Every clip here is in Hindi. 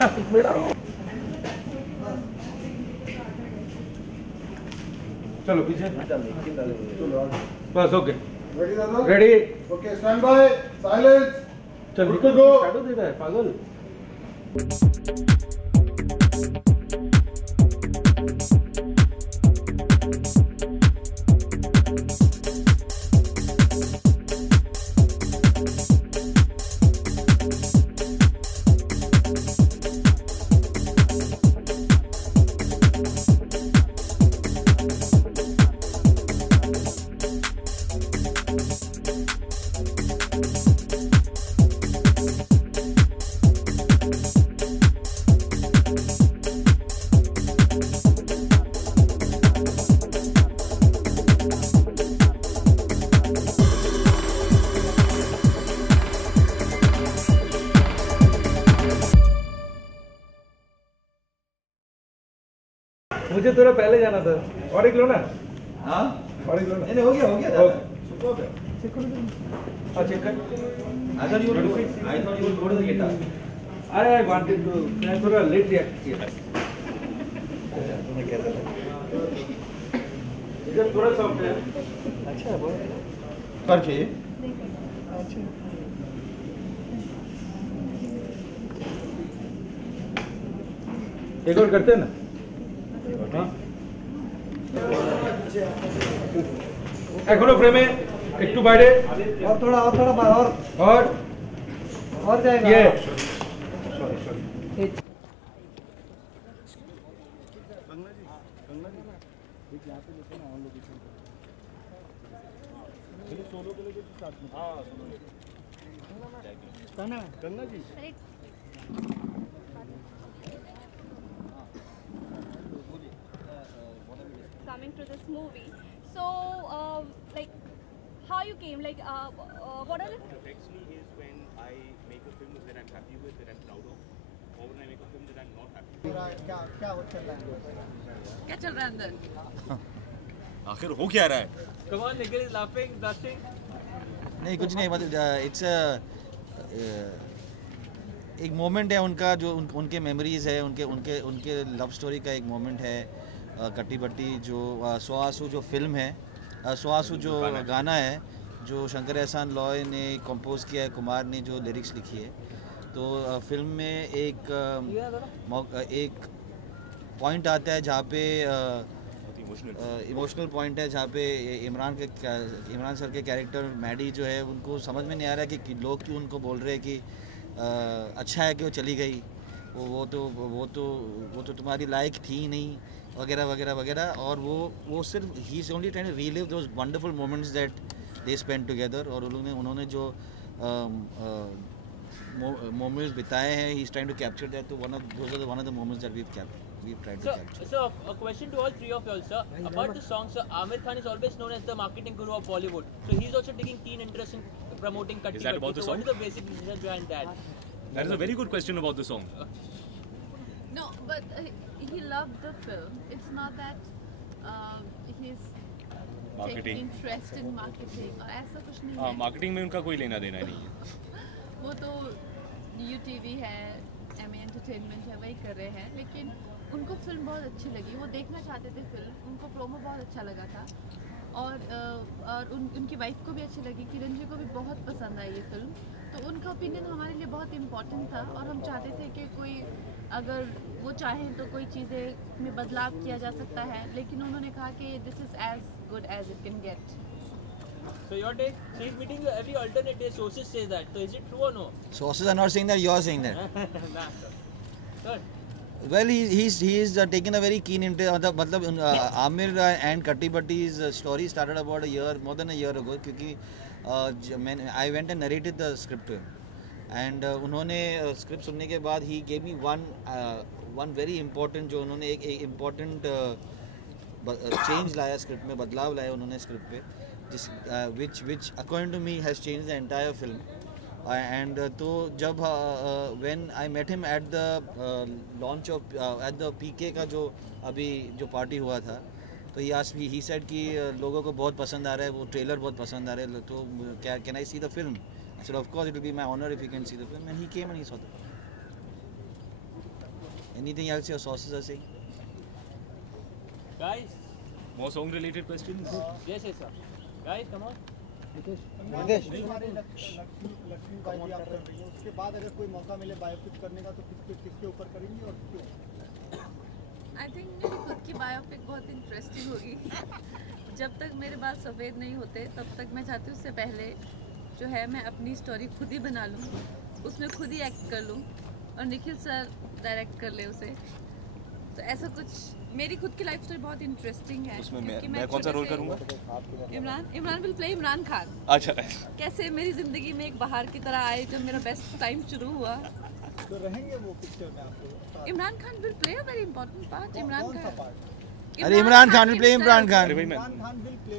चलो पीछे बस okay ready okay stand by silence चल Good to go. शैडो दे रहा है पागल मुझे थोड़ा पहले जाना था और एक लो ना हाँ और एक लो ना नहीं हो गया ओके चेक कर हाँ चेक कर I thought you would go to the guitar. I wanted to मैं थोड़ा लेट रिएक्ट किया इधर थोड़ा सॉफ्ट है अच्छा है बहुत कर चाहिए अच्छा एक और करते हैं ना এখনো ফ্রেমে একটু বাইরে और थोड़ा और जाएगा ये Ganga ji coming to this movie. So, like, how you came? Like, what are the? Affects me is when I make a film that I'm happy with, that I'm proud of, or when I make a film that I'm not happy with. क्या हो चल रहा है क्या चल रहा है अंदर? आखिर हो क्या रहा है? Come on, Nikhil is laughing, blushing. नहीं कुछ नहीं मतलब इट्स एक मोमेंट है उनका जो उनके मेमोरीज है उनके लव स्टोरी का एक मोमेंट है कट्टी बट्टी जो सौ आंसू जो फिल्म है सौ आंसू जो गाना है जो शंकर एहसान लॉय ने कंपोज किया है कुमार ने जो लिरिक्स लिखी है तो फिल्म में एक पॉइंट आता है जहाँ पे इमोशनल पॉइंट है जहाँ पे इमरान सर के कैरेक्टर मैडी जो है उनको समझ में नहीं आ रहा है कि लोग क्यों उनको बोल रहे हैं कि अच्छा है कि वो चली गई वो तो तुम्हारी लायक थी ही नहीं वगैरह वगैरह वगैरह और वो सिर्फ he is only trying to relive those wonderful moments that they spend together और उन्होंने जो मोमेंट्स बिताए हैं he is trying to capture that तो one of the moments that we've tried to capture. So a question to all three of you all, sir. About the song, sir, Aamir Khan is always known as the marketing guru of Bollywood. So he's also taking keen interest in promoting Katti Batti. Is that about the so song? what is the basic reason behind that? That is a very good question about the song. No, but he loved the film. It's not that he's taking interest in marketing और ऐसा कुछ नहीं है. मार्केटिंग में उनका कोई लेना देना नहीं है. वो तो UTV है, MA Entertainment है, वही कर रहे हैं. लेकिन उनको फिल्म बहुत अच्छी लगी, वो देखना चाहते थे फिल्म, उनको प्रोमो बहुत अच्छा लगा था और उनकी वाइफ को भी अच्छी लगी, किरण जी को भी बहुत पसंद आई ये फिल्म. तो उनका ओपिनियन हमारे लिए बहुत इम्पोर्टेंट था और हम चाहते थे कि कोई अगर वो चाहें तो कोई चीज़ें में बदलाव किया जा सकता है लेकिन उन्होंने कहा कि this is as good as it can get. So your take, so he's meeting every alternate day, sources say that. So is it true or no? Sources are not saying that, you are saying that. Nah, sir. Good. Well, he is taken a very keen interest. मतलब Aamir and Katti Batti's story started about more than a year ago क्योंकि I went and narrated the script to him and उन्होंने script सुनने के बाद he gave me one very important जो उन्होंने एक important change लाया script में बदलाव लाया उन्होंने script पे which according to me has changed the entire film. And तो जब when I met him at the launch of at the PK का जो अभी जो पार्टी हुआ था तो he said कि लोगों को बहुत पसंद आ रहा है वो ट्रेलर बहुत पसंद आ रहा है तो क्या can I see the film? I said of course it will be my honor if you can see the film and he came and he saw the film. Anything else your sources are saying? Guys, More song related questions? yes, sir. Guys, come on. Lakshmi Bai भी आप कर रही हो, उसके बाद अगर कोई मौका मिले बायोपिक करने का तो किसके ऊपर करेंगी और क्यों? आई थिंक मेरी खुद की बायोपिक बहुत इंटरेस्टिंग होगी। जब तक मेरे बाल सफ़ेद नहीं होते तब तक मैं चाहती हूँ उससे पहले जो है मैं अपनी स्टोरी खुद ही बना लूँ, उसमें खुद ही एक्ट कर लूँ और निखिल सर डायरेक्ट कर ले उसे। तो ऐसा कुछ मेरी खुद की लाइफ स्टोरी बहुत इंटरेस्टिंग है। उसमें क्योंकि मैं कौन सा रोल छोटे से- करूँगा? Imran will play Imran Khan. अच्छा, कैसे मेरी ज़िंदगी में एक बहार की तरह आए जब मेरा बेस्ट टाइम शुरू हुआ। तो रहेंगे वो पिक्चर में आपको? Imran Khan will play a very important part. Imran कौन सा खान पार्ट? अरे इमरान खान will play इमरान अरे खान। भाई मैं इमरान खान विल प्ले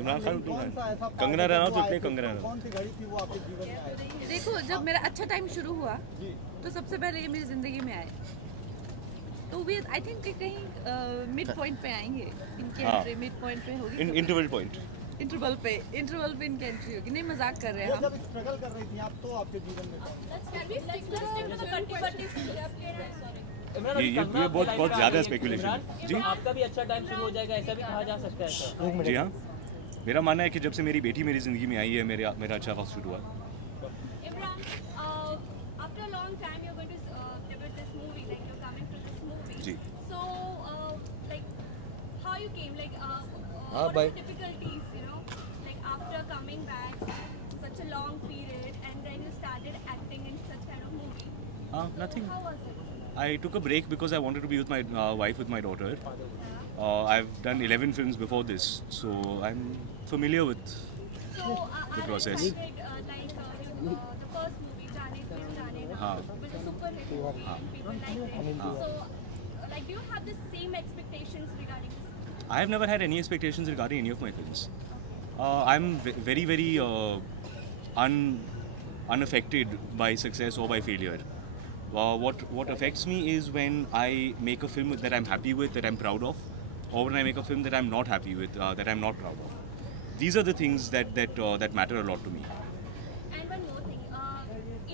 इमरान खान कौन सा ऐसा part कंगना है जो रनौत will आए play थे? कंगना रनौत। कौन सी घड़ी थी वो आपके जीवन में आई? देखो जब मेरा अच्छा टाइम शुरू हुआ जी तो सबसे पहले ये मेरी ज़िंदगी में आए। तो वे आई थिंक कहीं मिड पॉइंट पे आएंगे इनकी हाँ। एंट्री मिड पॉइंट पे होगी। Interval point. इंटरवल पे इनकी एंट्री होगी। नहीं मजाक कर रहे वो हैं जब स्ट्रगल कर रही थी आप तो आपके जीवन में कौन? इमरान, ये कंगना बहुत आपकी बहुत लाइफ में ज़्यादा आ गई है। स्पेकुलेशन इमरान, है। जी आपका भी अच्छा टाइम शुरू हो जाएगा ऐसा भी कहा जा सकता है सर। जी हाँ, मेरा मानना है कि जब से मेरी बेटी मेरी ज़िंदगी में आई है मेरा अच्छा वक्त शुरू हुआ। Imran, after a long time, you're going to debut this movie, like you're coming to this movie. Ji. So, like, how you came, like, what हाँ, are bye. the difficulties, like after coming back, such a long period, and then you started acting in such kind of movie. Nothing. How was it? I took a break because I wanted to be with my wife, with my daughter. I've done 11 films before this, so I'm familiar with. So, The process. the first movie, Jaane Film Jaane Na, हाँ. was a super hit movie and people liked it. So, like, do you have the same expectations regarding this? I have never had any expectations regarding any of my films. I'm very, very unaffected by success or by failure. What affects me is when I make a film that I'm happy with, that I'm proud of, or when I make a film that I'm not happy with, that I'm not proud of. These are the things that matter a lot to me. And one more thing,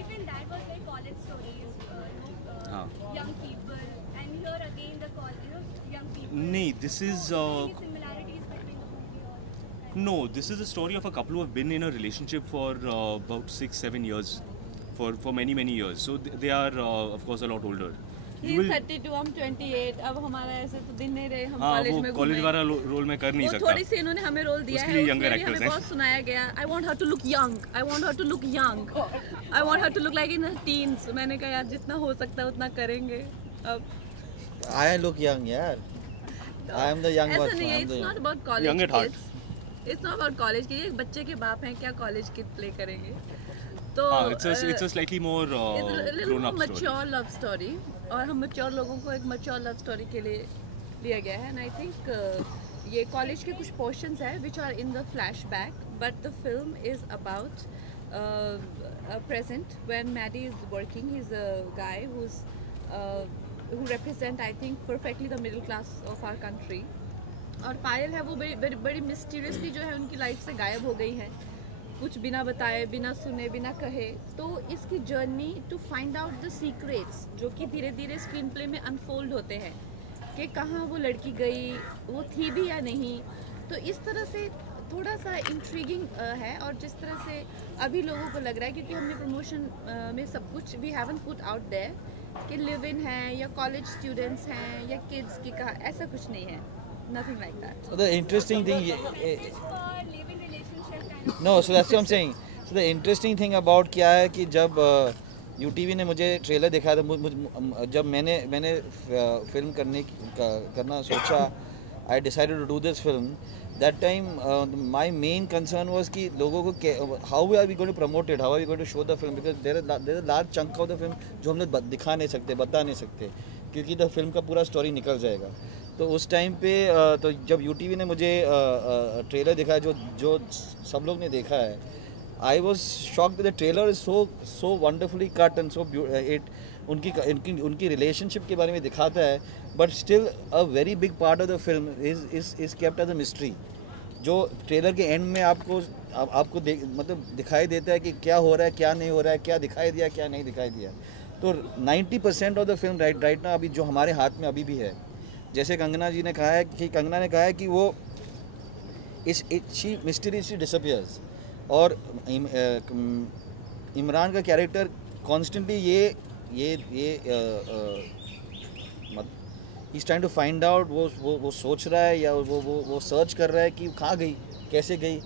even that was like college stories, हाँ. young people, and here again the young people. No, this is Any similarities between the movie or? no. This is a story of a couple who have been in a relationship for about 6-7 years, for many years. So they are of course a lot older. He is 32, I'm 28। अब हमारा ऐसे तो दिन नहीं रहे हम हाँ, कॉलेज वो में कॉलेज घूमे। वाला रोल मैं कर नहीं वो सकता। थोड़ी सी इन्होंने हमें रोल दिया उसके है लिए उसमें younger भी actors हमें हैं। बहुत सुनाया गया I want her to look young I want her to look young I want her to look like in teens. मैंने कहा यार जितना हो सकता है उतना करेंगे। अब I look young, यार। I am the young ऐसा one. नहीं है, I am the it's not young. About college Young at heart. It's not about college की। एक बच्चे के बाप हैं क्या कॉलेज किड प्ले करेंगे। तो हाँ, it's a slightly more grown up story. Mature love story और हम मैच्योर लोगों को एक मैच्योर लव स्टोरी के लिए लिया गया है। एंड आई थिंक ये कॉलेज के कुछ पोर्शंस है which are in the flashback but the film is about present when Maddie is working. He's a guy who represent I think perfectly the middle class of our country. और पायल है वो बड़ी मिस्टीरियसली जो है उनकी लाइफ से गायब हो गई है, कुछ बिना बताए बिना सुने बिना कहे. तो इसकी journey to find out the secrets जो कि धीरे धीरे स्क्रीन प्ले में अनफोल्ड होते हैं कि कहाँ वो लड़की गई, वो थी भी या नहीं. तो इस तरह से थोड़ा सा इंट्रीगिंग है. और जिस तरह से अभी लोगों को लग रहा है क्योंकि हमने प्रमोशन में सब कुछ we haven't put out there कि लिव इन है या कॉलेज स्टूडेंट्स हैं या किड्स की कहा, ऐसा कुछ नहीं है. Nothing like that. So the interesting thing, for living relationship kind of no, so that's what I'm saying. So the interesting thing about क्या है कि जब UTV ने मुझे ट्रेलर दिखाया था, जब मैंने फिल्म करना सोचा, I decided to do this film. That time my main concern was कि लोगों को how are we going to promote it, how are we going to show the film, because there is a large chunk of the film जो हम लोग दिखा नहीं सकते, बता नहीं सकते, क्योंकि द फिल्म का पूरा स्टोरी निकल जाएगा. तो उस टाइम पे तो जब UTV ने मुझे ट्रेलर दिखाया जो सब लोग ने देखा है, I was shocked the trailer is so wonderfully cut and so it उनकी रिलेशनशिप के बारे में दिखाता है, but still a very big part of the film is kept as a mystery. जो ट्रेलर के एंड में आपको मतलब दिखाई देता है कि क्या हो रहा है क्या नहीं हो रहा है, क्या दिखाई दिया क्या नहीं दिखाई दिया. तो 90% ऑफ द फिल्म राइट ना अभी जो हमारे हाथ में अभी भी है, जैसे कंगना जी ने कहा है कि वो शी मिस्टीरियसली डिसअपियर्स, और इमरान का कैरेक्टर कॉन्स्टेंटली ये ही is trying to find out, वो सोच रहा है या वो सर्च कर रहा है कि कहाँ गई, कैसे गई।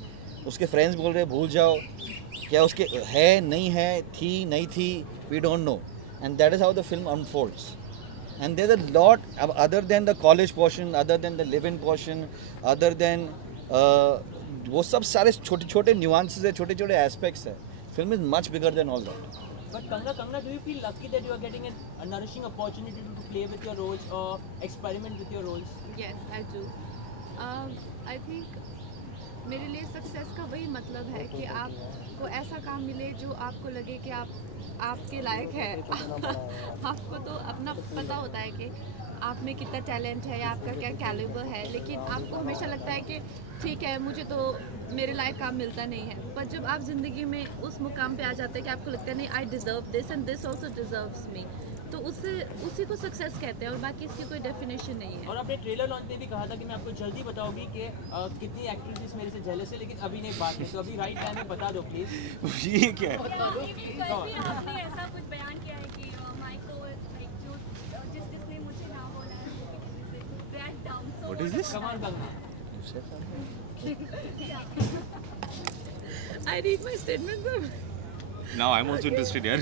उसके फ्रेंड्स बोल रहे हैं भूल जाओ, क्या उसके है नहीं है, थी नहीं थी, we don't know, and that is how the film unfolds. And there is a lot other than the college portion, other than the live in portion, other than वो सब सारे छोटे छोटे न्यूआंसेस है, छोटे छोटे एस्पेक्ट्स है। Film is much bigger than all that. But Kangna, do you feel lucky that you are getting a nourishing opportunity to play with your roles or experiment with your roles? Yes, I do. I think मेरे लिए सक्सेस का वही मतलब है कि आपको ऐसा काम मिले जो आपको लगे कि आपके लायक है। आपको तो अपना पता होता है कि आप में कितना टैलेंट है या आपका क्या कैलिबर है, लेकिन आपको हमेशा लगता है कि ठीक है मुझे तो मेरे लायक काम मिलता नहीं है। पर जब आप ज़िंदगी में उस मुकाम पे आ जाते हैं कि आपको लगता है नहीं, I deserve this and this also deserves me, तो उसी को सक्सेस कहते हैं, और बाकी इसकी कोई डेफिनेशन नहीं है। और आपने ट्रेलर लॉन्च में भी कहा था कि मैं आपको जल्दी बताऊंगी कि कितनी एक्ट्रेसेस मेरे से जेलस है, लेकिन अभी नहीं बात है, तो अभी राइट टाइम में बता दो प्लीज। ये क्या है? आपने ऐसा कुछ बयान किया है कि माइक को जिसने मुझे ना बोला है drag down, so What is this? कमाल Kangna. I read my statement. Now I'm also interested यार.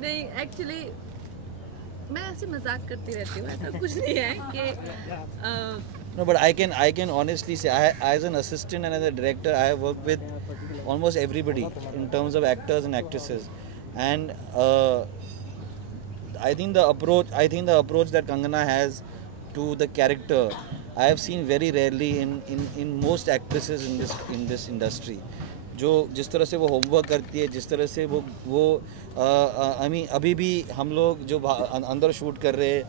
नहीं, एक्चुअली मैं ऐसे मजाक करती रहती हूँ, ऐसा कुछ नहीं है कि No, but I can honestly say, as an assistant and as a director, I have worked with almost everybody in terms of actors and actresses, and I think the approach that Kangana has to the character, I have seen very rarely in most actresses in this industry. जो जिस तरह से वो होमवर्क करती है, जिस तरह से वो आई मीन अभी भी हम लोग जो अंदर शूट कर रहे हैं,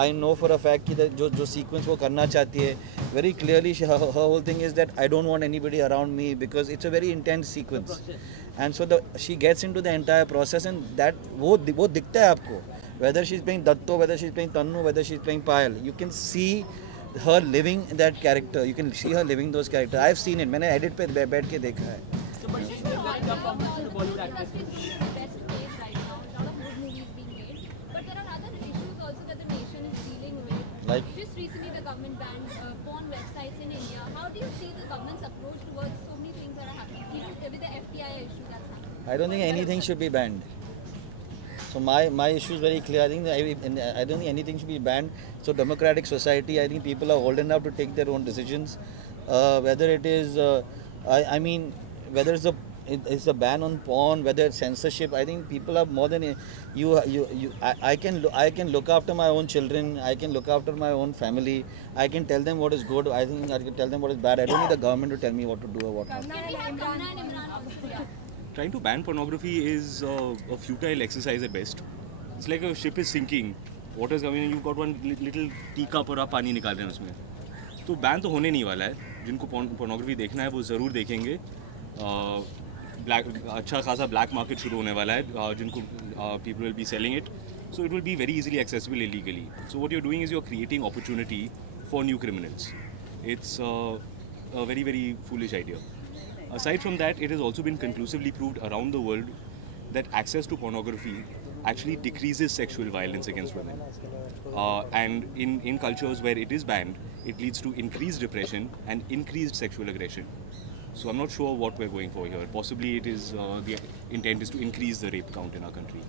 I know for a fact कि जो सीक्वेंस वो करना चाहती है, very clearly her whole thing is that I don't want anybody around me because it's a very intense sequence, and so she gets into the entire process, and that वो दिखता है आपको, whether she's playing Datto, whether she's playing Tannu, whether she's playing Payal, you can see her living that character, you can see her living those characters. I've seen it, मैंने edit पे बैठ के देखा है. So but she's been very tough competition to Bollywood actors. best place right now, a lot of good movies being made, but there are other issues also that the nation is dealing with. Like? Just recently the government banned porn websites in India. How do you see the government's approach towards so many things that are happening, even with the FTI issue that's happening? I don't think anything should be banned. So my issue is very clear. I don't think anything should be banned. So democratic society, I think people are old enough to take their own decisions. Whether it is, I mean, whether it's a ban on porn, whether it's censorship, I think people are more than you. I can look after my own children. I can look after my own family. I can tell them what is good. I think I can tell them what is bad. I don't need the government to tell me what to do or what not. Kangna and Imran also, yeah. Trying to ban pornography is a futile exercise at best. It's like a ship is sinking. Water's coming and you've got one little teacup और आप पानी निकाल रहे हैं उसमें. तो बैन तो होने नहीं वाला है. जिनको pornography देखना है वो ज़रूर देखेंगे. अच्छा खासा black market शुरू होने वाला है. जिनको people will be selling it. So it will be very easily accessible illegally. So what you're doing is you're creating opportunity for new criminals. It's a very, very foolish idea. Aside from that, it has also been conclusively proved around the world that access to pornography actually decreases sexual violence against women. And in cultures where it is banned, it leads to increased depression and increased sexual aggression. So I'm not sure what we're going for here. Possibly it is the intent is to increase the rape count in our country.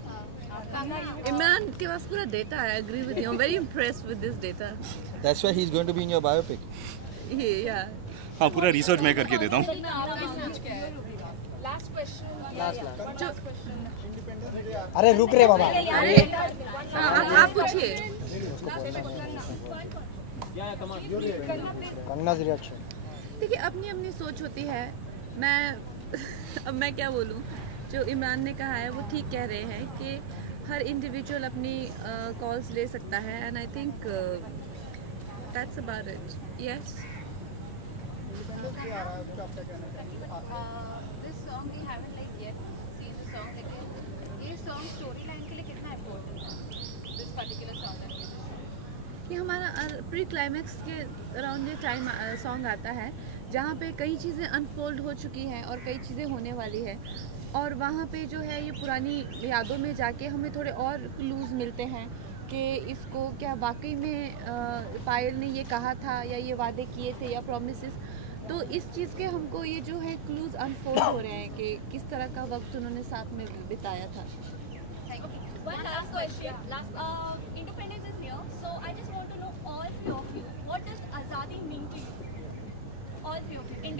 Imran के पास पूरा data है. I agree with you. I'm very impressed with this data. That's why he's going to be in your biopic. Yeah. हाँ पूरा रिसर्च मैं करके देता हूँ. अरे रुक रे बाबा. अरे आप पूछिए. कंगना जी रिएक्शन. देखिए अपनी अपनी सोच होती है. अब मैं क्या बोलूँ. जो इमरान ने कहा है वो ठीक कह रहे हैं कि हर इंडिविजुअल अपनी कॉल्स ले सकता है, and I think that's about it. Yes. This song we haven't like yet seen the song. Like ये सॉन्ग स्टोरी लाइन के लिए कितना इम्पोर्टेंट है दिस पर्टिकुलर सॉन्ग? कि हमारा प्री क्लाइमैक्स के अराउंड ये टाइम सॉन्ग आता है जहाँ पे कई चीज़ें अनफोल्ड हो चुकी हैं और कई चीज़ें होने वाली है, और वहाँ पे जो है ये पुरानी यादों में जाके हमें थोड़े और क्लूज़ मिलते हैं कि इसको क्या वाकई में पायल ने ये कहा था या ये वादे किए थे या प्रॉमिसेस। तो इस चीज़ के हमको ये जो है क्लूज़ अनफोल्ड हो रहे हैं कि किस तरह का वक्त उन्होंने साथ में बिताया था। One last question. Independence is here, so I just want to know all three of you. What does Azadi mean to you? All three of you.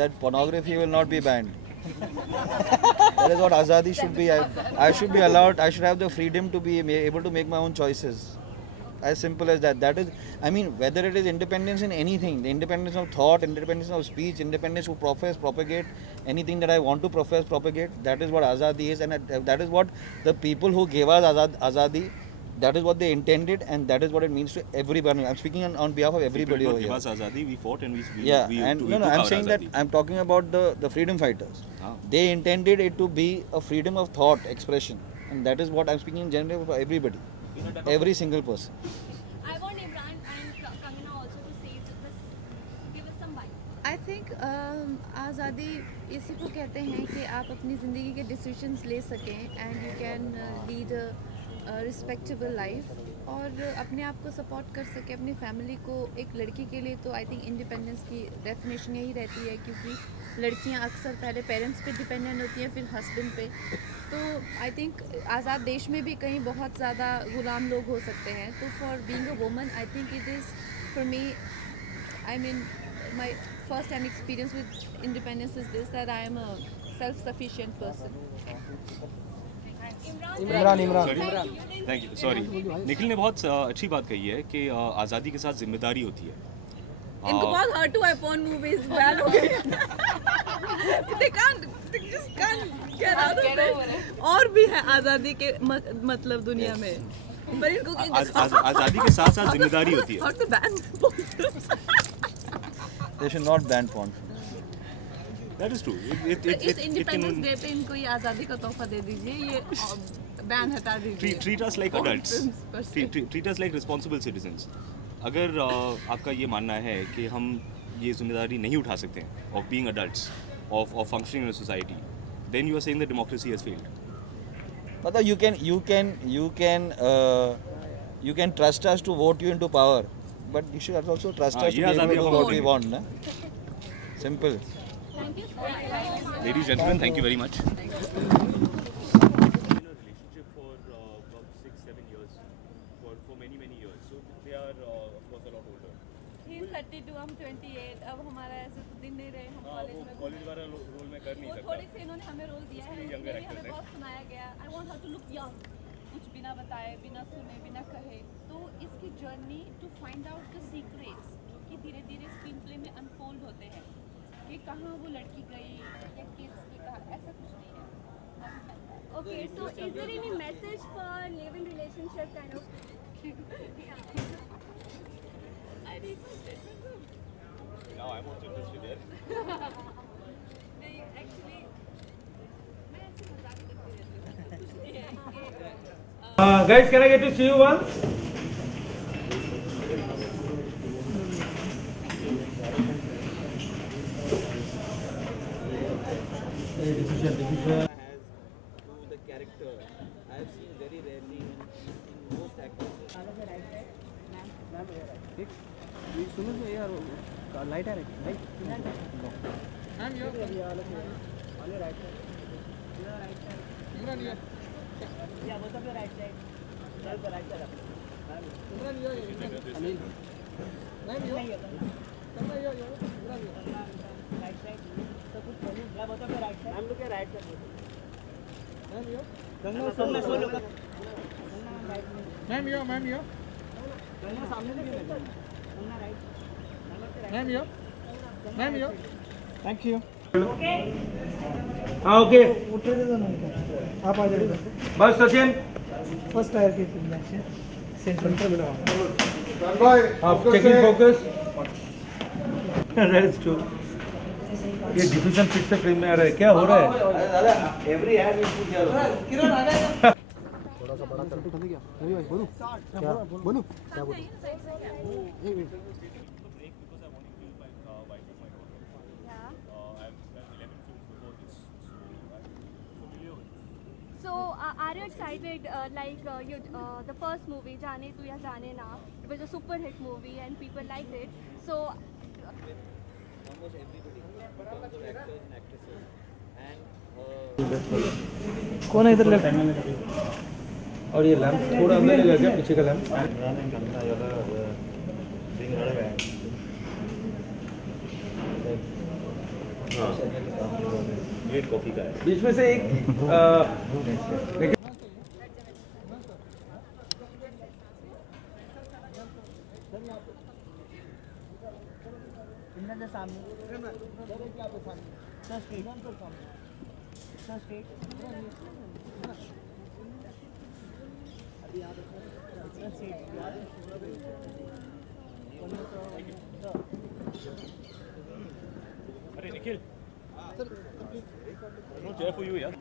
That pornography will not be banned. That is what Azadi should be. I should be allowed. I should have the freedom to be able to make my own choices. As simple as that. That is, I mean, whether it is independence in anything, the independence of thought, independence of speech, independence to profess, propagate anything that I want to profess, propagate. That is what Azadi is, and that is what the people who gave us Azadi. That is what they intended, and that is what it means to everybody. I'm speaking on behalf of everybody over here. Give us Azadi, we fought and we I'm saying that I'm talking about the freedom fighters. They intended it to be a freedom of thought, expression, and that is what I'm speaking in general for everybody, every single person. I want Imran and Kangana also to say this. Give us some vibe. I think आज़ादी इसी को कहते हैं कि आप अपनी ज़िंदगी के डिसीजंस ले सकें and you can lead a respectable life और अपने आप को सपोर्ट कर सकें, अपनी फैमिली को। एक लड़की के लिए तो आई थिंक इंडिपेंडेंस की डेफिनेशन यही रहती है, क्योंकि लड़कियां अक्सर पहले पेरेंट्स पे डिपेंडेंट होती हैं, फिर हस्बैंड पे। तो आई थिंक आज़ाद देश में भी कहीं बहुत ज़्यादा गुलाम लोग हो सकते हैं। तो for being a woman I think it is for me, I mean my first hand experience with independence is this, that I am a self-sufficient person. Imran. Thank you. Sorry, Nikhil ने बहुत अच्छी बात कही है कि आज़ादी के साथ जिम्मेदारी होती है। इनको बहुत hurt हुआ है porn movies ban हो गई। They just can't get out of it. और भी है आज़ादी के मतलब दुनिया में, पर इनको आज़ादी के साथ साथ जिम्मेदारी होती है। और तो ban They should not ban porn. That is true. इस इंडिपेंडेंस डे पे इनको ये आज़ादी का तोहफा दे दीजिए, ये बैन हटा दीजिए। Treat us like adults. Treat us like responsible citizens. अगर आपका ये मानना है कि हम ये जिम्मेदारी नहीं उठा सकते हैं of being adults, of functioning in a society, then you are saying that democracy has failed. But you can trust us to vote you into power, but you should also trust us to be able to do what we want. Na? Simple. Thank you. Ladies and gentlemen, thank you very much. Relationship for about 6-7 years, for many years. So they are of course a lot older. He is 32, I'm 28. अब हमारा ऐसे तो दिन नहीं रहे, हम कॉलेज में कॉलेज वाला रोल में कर नहीं वो सकता। थोड़ी सी इन्होंने हमें रोल दिया है, उसमें भी हमें बहुत सुनाया गया। I want her to look young, कुछ बिना बताए, बिना सुने, बिना कहे। तो इसकी journey to find out the secrets कि धीरे धीरे स्क्रीन प्ले में अनफोल्ड होते हैं कि कहाँ वो लड़की गई या किड्स की कहा, ऐसा कुछ नहीं है। Okay, so is there any message for live-in relationship kind of? I need my statement. Now I'm also interested here. नहीं, actually मैं ऐसे मजाक करती रहती हूँ, कुछ नहीं है कि Guys, can I get to see you once? Has to the character. I have seen very rarely in most actors. Thank you. हाँ ओके। आप आ जाइए। बस सचिन। फर्स्ट टायर के centre Stand by. Checking focus. That is true. ये डिफिशन फिट से फ्रेम में आ रहा है, क्या हो रहा है? Every ad will put here. थोड़ा सा बड़ा करके क्या रवि भाई बोलूं क्या बोलूं क्या बोलूं एक minute So, are you excited? The first movie, Jaane Tu Ya Jaane Na, it was a super hit movie and people liked it. So, Almost everybody, in terms of actors and actresses, and कौन है इधर लेफ्ट? और ये लैंप थोड़ा अंदर ले क्या पीछे का लैंप? ये कॉफी का है। बीच में से एक अरे Nikhil, no chair for you, यार।